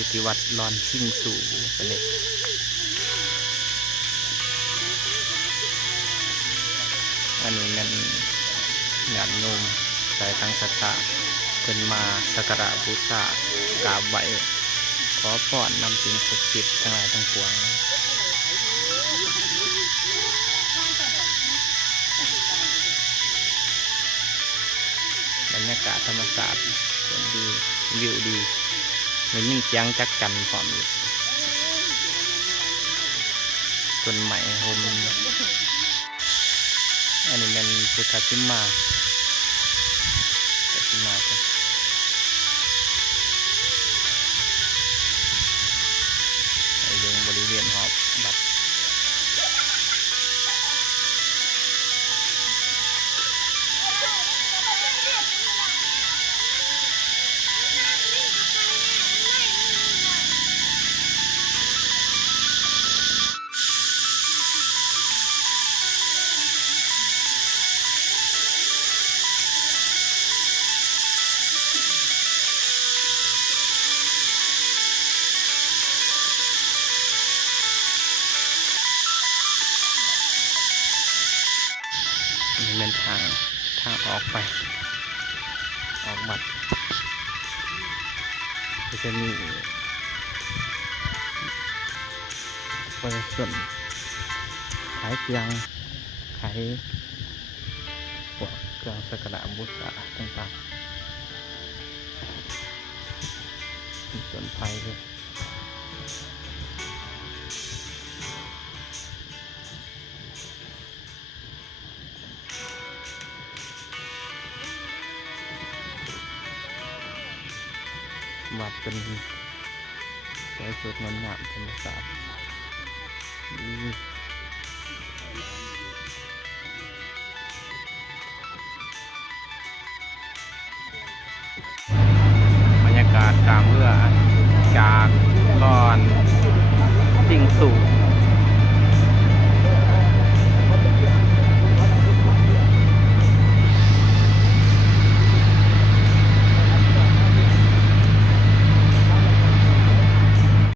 อยู่ที่วัดลอนซิ่งสู่กันเลยอันนี้มันญาติโยมใจทางศรัทธาเพิ่นมาสักการะบูชากราบไหว้ขอพรนำสิ่งศักดิ์สิทธิ์ทั้งหลายทั้งปวงบรรยากาศธรรมศาสตร์ดีวิวดีได้ยินเสียงจักกันพร้อมอยู่ต้นไม้โฮมอันนี้เป็นพุทธชิมาคนยังบริเวณหอบบัตรนี่เป็นทางออกไปออกบัตรก็จะมีประชาชนขายเตียงขายพวกเครื่องสักการะบูชาต่างๆมีต้นไผ่เลยวัดเป็นสวยสดงดงามธรรมศาสตร์บรรยากาศกลางเรือจากลอนสิ่งสู่